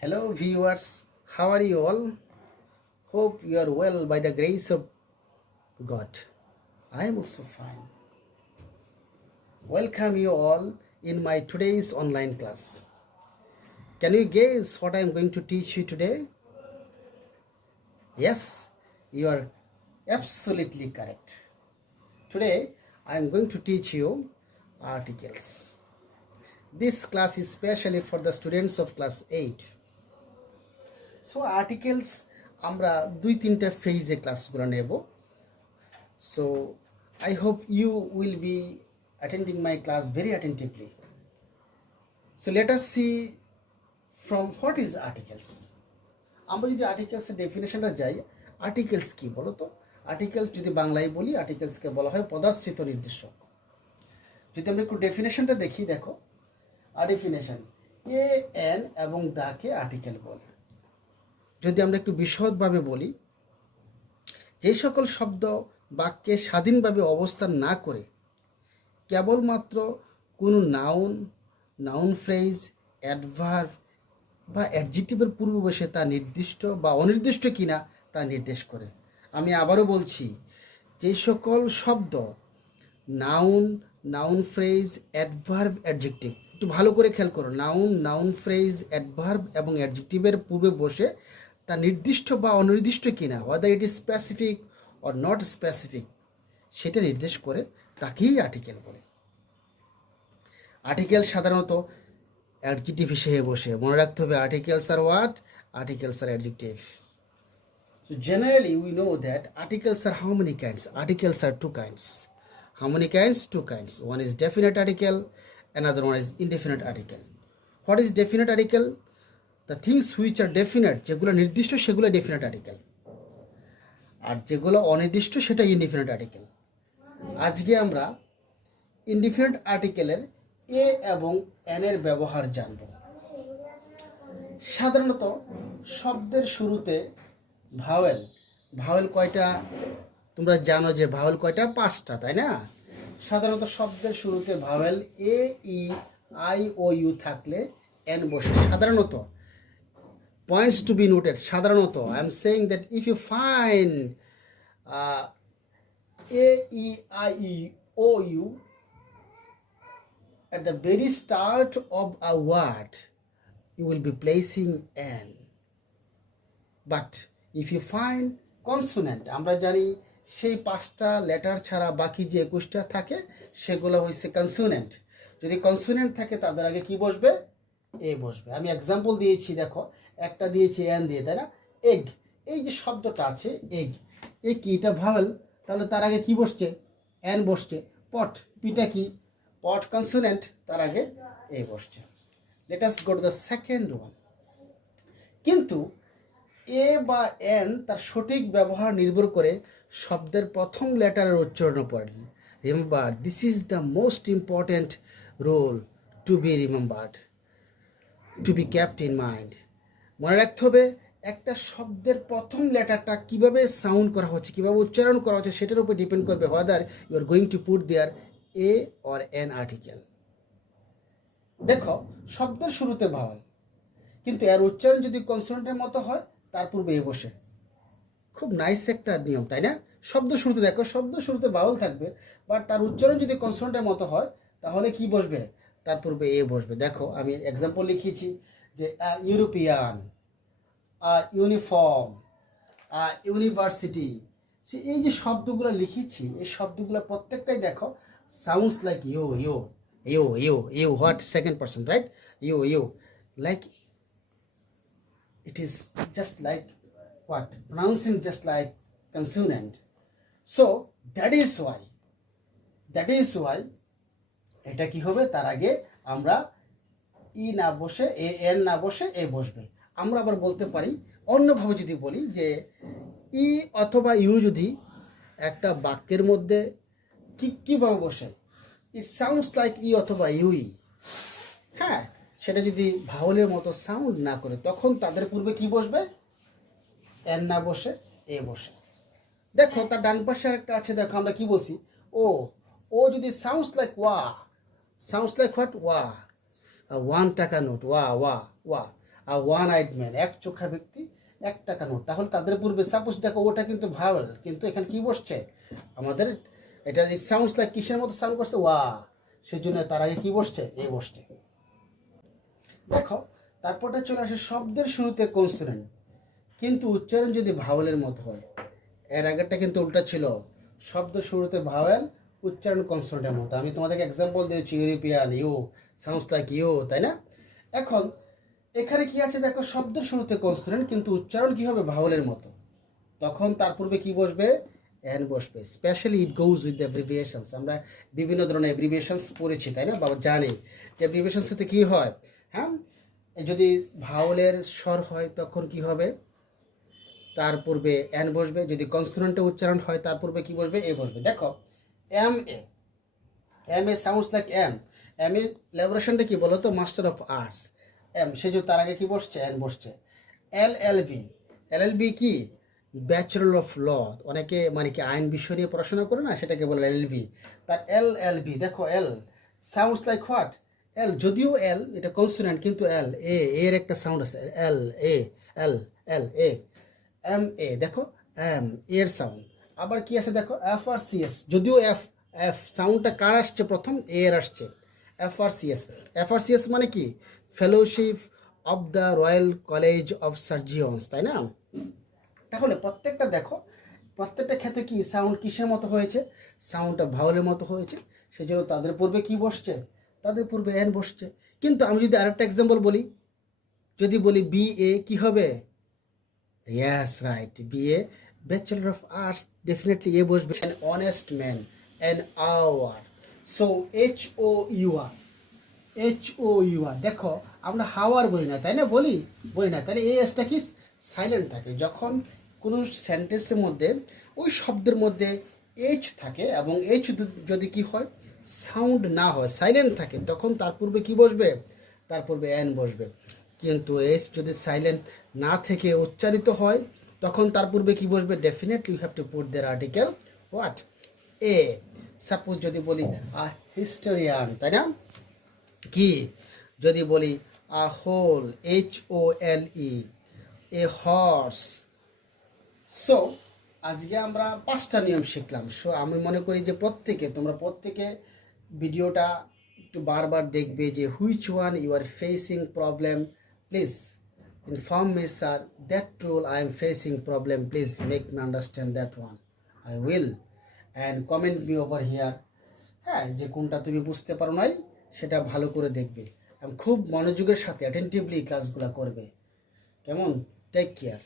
Hello, viewers. How are you all? Hope you are well by the grace of God. I am also fine. Welcome you all in my today's online class. Can you guess what I am going to teach you today? Yes, you are absolutely correct. Today, I am going to teach you articles. This class is specially for the students of class 8. So articles আমরা দুই তিনটা ফেজে ক্লাসগুলো নেব. So I hope you will be attending my class very attentively. So let us see from what is articles. আমরা যদি আর্টিকেলসের ডেফিনেশনটা যাই, articles কি বলো তো? আর্টিকেলস যদি বাংলায় বলি, আর্টিকেলসকে বলা হয় পদার্থিত নির্দেশক. যদি আমরা একটু ডেফিনেশনটা দেখি, দেখো ডেফিনেশন এ এন এবং দাকে আর্টিকেল বলে. যদি আমরা একটু বিশদভাবে বলি, যে সকল শব্দ বাক্যে স্বাধীনভাবে অবস্থান না করে কেবলমাত্র কোনো নাউন ফ্রেজ, অ্যাডভার্ব বা অ্যাডজেক্টিভের পূর্ব বসে তা নির্দিষ্ট বা অনির্দিষ্ট কিনা তা নির্দেশ করে. আমি আবারও বলছি, যে সকল শব্দ নাউন ফ্রেজ, অ্যাডভার্ব, অ্যাডজেক্টিভ, একটু ভালো করে খেয়াল করো, নাউন ফ্রেজ, অ্যাডভার্ব এবং অ্যাডজেক্টিভের পূর্বে বসে তা নির্দিষ্ট বা অনির্দিষ্ট কিনা, weather it is specific or not specific, সেটা নির্দেশ করে তাকেই আর্টিকেল বলে. আর্টিকেল সাধারণত অ্যাডজেক্টিভ হিসেবে বসে. মনে রাখতে হবে, আর্টিকেলস আর হোয়াট? আর্টিকেলস আর adjective. So generally we know that articles are how many kinds? Articles are two kinds. How many kinds? Two kinds. One is definite article, another one is indefinite article. What is definite article? The things which are definite, যেগুলো নির্দিষ্ট, সেগুলো definite article, আর যেগুলো অনির্দিষ্ট সেটা indefinite article. আজকে আমরা indefinite আর্টিকেলের এ এবং N এর ব্যবহার জানব. সাধারণত শব্দের শুরুতে ভাওয়েল কয়টা তোমরা জানো? যে ভাওয়েল কয়টা? 5টা, তাই না? সাধারণত শব্দের শুরুতে vowel A, E, I, O, U থাকলে এন বসে. সাধারণত points to be noted, সাধারণত I am saying that if you find a, e, I, e, o, u at the very start of a word, you will be placing n. But if you find consonant, আমরা জানি সেই 5টা letter ছাড়া বাকি যে 21টা থাকে সেগুলো হচ্ছে কনসোনেন্ট. যদি কনসোনেন্ট থাকে তাদের আগে কি বসবে? এ বসবে. আমি এক্সাম্পল দিয়েছি, দেখো, একটা দিয়েছি এন দিয়ে, তাই না? এগ, এই যে শব্দটা আছে এগ, এ কি? এটা ভাওয়েল, তাহলে তার আগে কি বসছে? এন বসছে. পট, পিটা কি? পট কনসোনেন্ট, তার আগে এ বসছে. Let us go to the second one. কিন্তু এ বা এন তার সঠিক ব্যবহার নির্ভর করে শব্দের প্রথম লেটারের উচ্চারণের উপর. Remember, this is the most important role to be remembered, to be kept in mind. মনে রাখতে হবে, একটা শব্দের প্রথম লেটারটা কিভাবে সাউন্ড করা হচ্ছে, কিভাবে উচ্চারণ করা হচ্ছে, সেটার উপর ডিপেন্ড করবে whether you are going to put there a or an article. দেখো, শব্দের শুরুতে ভাওয়াল, কিন্তু এর উচ্চারণ যদি কনসোনেন্টের মতো হয় তার পূর্বে এ বসে. খুব নাইস একটা নিয়ম, তাই না? শব্দ শুরুতে দেখো, শব্দ শুরুতে ভাওয়াল থাকবে, বাট তার উচ্চারণ যদি কনসোনেন্টের মতো হয় তাহলে কি বসবে? তার পূর্বে এ বসবে. দেখো, আমি এক্সাম্পল লিখিয়েছি যে ইউরোপিয়ান, ইউনিফর্ম, ইউনিভার্সিটি. এই যে শব্দগুলো লিখেছি, এই শব্দগুলো প্রত্যেকটাই দেখো sounds like you what second person, right? You like it is just like what? Pronouncing just like consonant. So that is why এটা কি হবে? তার আগে আমরা ই না বসে, এন না বসে এ বসবে. আমরা আবার বলতে পারি অন্যভাবে, যদি বলি যে ই অথবা ইউ যদি একটা বাক্যের মধ্যে কীভাবে বসে, ইট সাউন্ডস লাইক ই অথবা ইউই. হ্যাঁ, সেটা যদি ভাওয়ালের মতো সাউন্ড না করে তখন তাদের পূর্বে কি বসবে? এন না বসে এ বসে. দেখো, তার ডান পাশে আরেকটা আছে, দেখো আমরা কি বলছি? ও যদি সাউন্ডস লাইক হোয়াট? ওয়া, 1 টাকা নোট, ওয়া. আর ওয়ান আইড ম্যান, এক চোখা ব্যক্তি, 1 টাকা নোট। তাহলে তাদের পূর্বে সাপোজ দেখো ওটা কিন্তু ভাওয়েল, কিন্তু এখানে কি বসছে আমাদের, এটা সাউন্ডস লাইক কিসের মতো সাউন্ড করছে, ওয়া, সেই জন্য তার আগে কি বসছে, এ বসছে। দেখো তারপরটা চলে আসে শব্দের শুরুতে কনসোনেন্ট, কিন্তু উচ্চারণ যদি ভাওয়েলের মতো হয়। এর আগেরটা কিন্তু উল্টা ছিল, শব্দ শুরুতে ভাওয়েল, উচ্চারণ কনসোনেন্টের মতো। আমি তোমাদেরকে এক্সাম্পল দিয়েছি, European, you sounds like you, তাই না? এখন এখানে কি আছে দেখো, শব্দের শুরুতে কনসোনেন্ট কিন্তু উচ্চারণ কি হবে, ভাওয়েলের মতো। তখন তার পূর্বে কি বসবে, এন বসবে। Specially it goes with the abbreviations. আমরা বিভিন্ন ধরনের অ্যাব্রিভিয়েশনস পড়েছি, তাই না, বাবা জানি যে অ্যাব্রিভিয়েশনস সাথে কি হয়। হ্যাঁ, যদি ভাওয়েলের স্বর হয় তখন কি হবে, তার পূর্বে এন বসবে। যদি কনসোনেন্টে উচ্চারণ হয় তার পূর্বে কি বসবে, এ বসবে। দেখো M A, M A sounds like M, M এর ল্যাবরেশনটা কি বলো তো, মাস্টার অফ আর্টস। এম, সে যে তার আগে কি বসছে, এন বসছে। এল এল বি, এল এল বি কি, ব্যাচেলর অফ ল, অনেকে মানে কি আইন বিষয় নিয়ে পড়াশোনা করে না, সেটাকে বলে এল এল বি। তার এল এল বি, দেখো এল সাউন্ডস লাইক হোয়াট, এল, যদিও এল এটা কনসোনেন্ট কিন্তু এল, এ এর একটা সাউন্ড আছে, এল এ, এল এল এ। এম এ, দেখো এম এর সাউন্ড। আবার কি আছে দেখো, এফ আর সি এস, যদিও এফ, এফ সাউন্ডটা কার আসছে প্রথম, এর আসছে, F R C S. F R C S মানে কি, fellowship of the royal college of surgeons, তাই না? তাহলে প্রত্যেকটা দেখো, প্রত্যেকটা ক্ষেত্রে কি সাউন্ড কিসের মতো হয়েছে, সাউন্ডটা ভাওয়েলের মতো হয়েছে, সেই জন্য তাদের পূর্বে কি বসছে, তাদের পূর্বে এন বসছে। কিন্তু আমি যদি আরেকটা এক্সাম্পল বলি, যদি বলি বি এ, কি হবে, yes right, BA, Bachelor of Arts, definitely এ বসবে। an honest man, an hour, so HOUR, HOUR। দেখো আমরা হাওয়ার বলি না, তাই না, বলি না, তাহলে এই এসটা কি সাইলেন্ট থাকে। যখন কোনো সেন্টেন্সের মধ্যে ওই শব্দের মধ্যে এইচ থাকে এবং এইচ যদি কি হয়, সাউন্ড না হয়, সাইলেন্ট থাকে, তখন তার পূর্বে কি বসবে, তার পূর্বে এন বসবে। কিন্তু এইচ যদি সাইলেন্ট না থেকে উচ্চারিত হয়, তখন তার পূর্বে কি বসবে, definitely you have to put there article what, a. Suppose যদি বলি আ হিস্টোরিয়ান, তাই না, কি, যদি বলি a hole, HOLE, a horse. So আজকে আমরা 5টা নিয়ম শিখলাম। সো আমি মনে করি যে তোমরা প্রত্যেকে ভিডিওটা একটু বারবার দেখবে, যে which one you are facing problem, please inform me sir, that rule I am facing problem, please make me understand that one, I will, and comment me over here. হ্যাঁ, যে কোনটা তুমি বুঝতে পারো নাই সেটা ভালো করে দেখবে এবং খুব মনোযোগের সাথে অ্যাটেন্টিভলি ক্লাসগুলো করবে, কেমন? Take care.